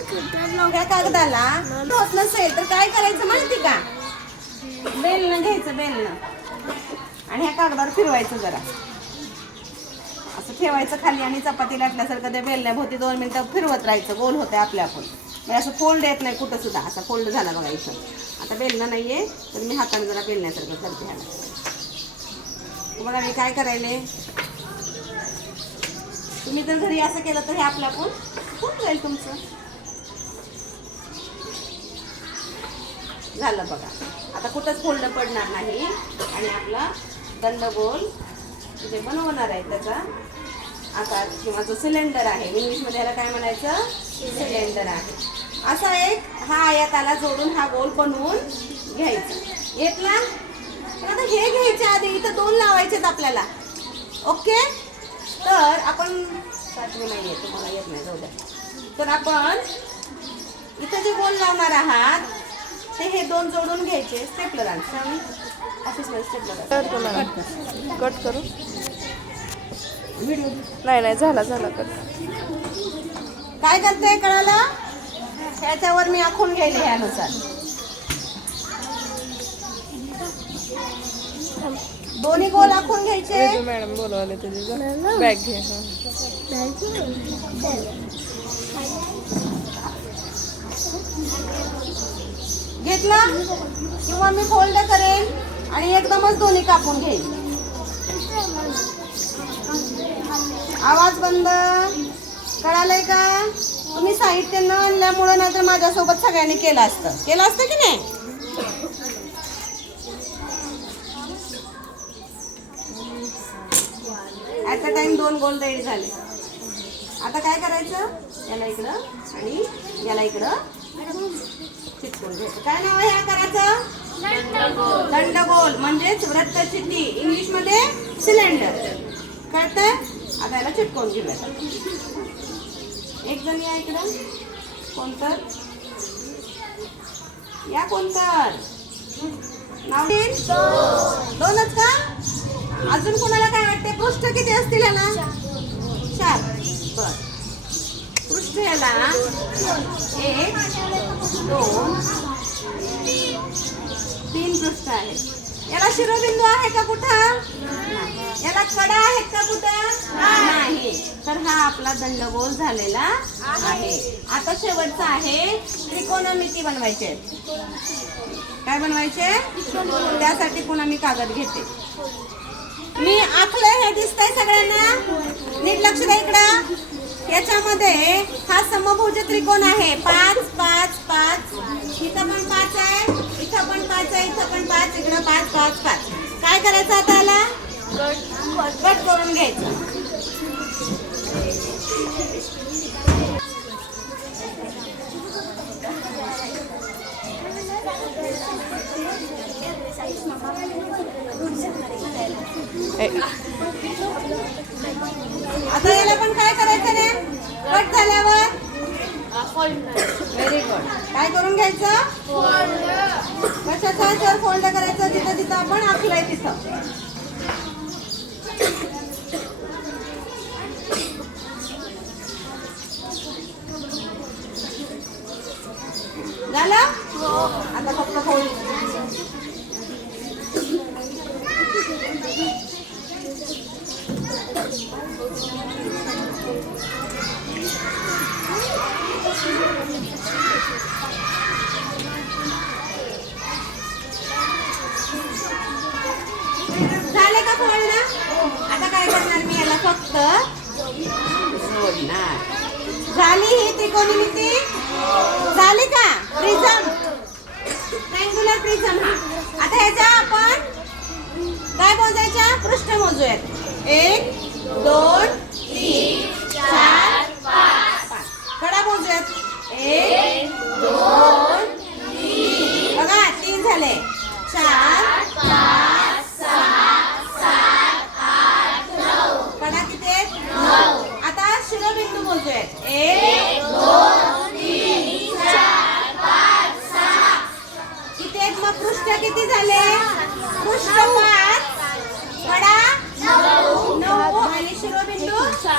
ह्या कागदाला होत नसेल तर काय करायचं माहिती का? बेलनं घ्यायचं, बेलनं, आणि ह्या कागदावर फिरवायचं जरा, असं ठेवायचं खाली आणि चपाती लाटल्यासारखं त्या बेलण्याभोवती 2 मिनिटं फिरवत राहायचं. गोल होते आपल्या आपण, म्हणजे असं फोल्ड येत नाही कुठं सुद्धा. असा फोल्ड झाला बघा इथं. आता बेलणं नाहीये तर मी हाताने जरा बेलण्यासारखं करते ह्याला. बघा मी काय करायले. तुम्ही जर घरी असं केलं तर हे आपलं आपण होऊन जाईल तुमचं. झालं बघा. आता कुठंच फोल्ड पडणार नाही आणि आपला दंडगोल जे बनवणार आहे त्याचा आकार किंवा जो सिलेंडर आहे, इंग्लिशमध्ये याला काय म्हणायचं? सिलेंडर आहे. असा एक हा आयताला जोडून हा गोल बनवून घ्यायचा. घेतला तर आता हे घ्यायच्या आधी इथं 2 लावायचेत आपल्याला. ओके, तर आपण सातवी नाही आहे, तुम्हाला येत नाही, जाऊ द्या. तर आपण इथं जे गोल लावणार आहात ते हे 2 जोडून घ्यायचे. स्टेपलर आणा, ऑफिसमध्ये स्टेपलर कट करू. नाही झाला कट. काय करते कळालं? ह्याच्यावर मी आखून घ्यायले ह्यानुसार. दोन्ही गोल आखून घ्यायचे. मॅडम बोलवले तुझी बॅग घे. घेतला किंवा मी फोल्ड करेन आणि एकदमच दोन्ही कापून घेईन. आवाज बंद. कळालंय का? तुम्ही साहित्य न आणल्यामुळे नाहीतर माझ्यासोबत सगळ्यांनी केलं असतं की नाही? At a time 2 goal ready झाले. आता काय करायचं? याला इकडं आणि याला इकडं चिटकून घ्यायचं. काय नाव आहे ह्या करायचं? दंडगोल म्हणजेच वृत्तचित्ती, इंग्लिश मध्ये सिलेंडर. कळतंय? आता याला चिटकवून घेऊया. एक जण या इकडं. कोणतं या? कोणतं नाव? 2च का? अजून कोणाला काय वाटते? पृष्ठ किती असतील याला? 4. बर, पृष्ठ याला 1 2 3 पृष्ठ आहेत. याला शिरोबिंदू आहे का कुठं? याला कडा आहेत का कुठं? नाही. तर हा आपला दंडगोल झालेला आहे. आता शेवटचा आहे त्रिकोणमिती बनवायचे. काय बनवायचे? त्यासाठी पुन्हा मी कागद घेते. मी आखलंय, हे दिसतंय सगळ्यांना? नीट लक्ष द्या इकडं. याच्यामध्ये हा समभुज त्रिकोण आहे. 5 5 5. इथं पण 5 आहे, इथं पण 5 आहे, इथं पण 5, इकडं 5 5 5. काय करायचं आता? याला कट करून घ्यायचं. आता याला पण काय करायचं रे? कट झाल्यावर व्हेरी गुड. काय करून घ्यायचं? कशाच्या ह्याच्यावर फोल्ड करायचं? जिथं जिथं आपण आखलंय तिथं. झालं? आता फक्त फोल्ड. झाले का फोल्ड? आता काय करणार मी? याला फक्त जोडणार. झाली ही त्रिकोणमिती? झाली का? Prism, triangular prism. हा आता ह्याच्या आपण काय मोजायच्या? पृष्ठ मोजूयात. 1 2 3 4 5. कडा मोजूयात. 1 2 3. बघा 3 झाले. 4 5 6 7 8 9. कडा किती आहेत? 9. आता शिरोबिंदू मोजूयात. 1 2 3 4 5 6. किती आहेत मग? पृष्ठ किती झाले? पृष्ठ 5, कडा 9 आणि शिरोबिंदू 6.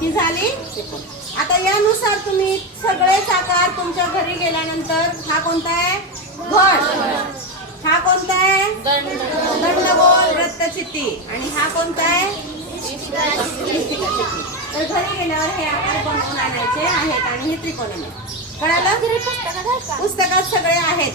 ती झाली. आता यानुसार तुम्ही सगळेच आकार तुमच्या घरी गेल्यानंतर हा कोणता आहे घट, हा कोणता आहे दंडगोल वृत्तचित्ती आणि हा कोणता आहे इष्टिका चित्ती. तर घरी गेल्यावर हे आकार बनवून आणायचे आहेत आणि हे त्रिकोणी कळालं. पुस्तकात सगळे आहेत.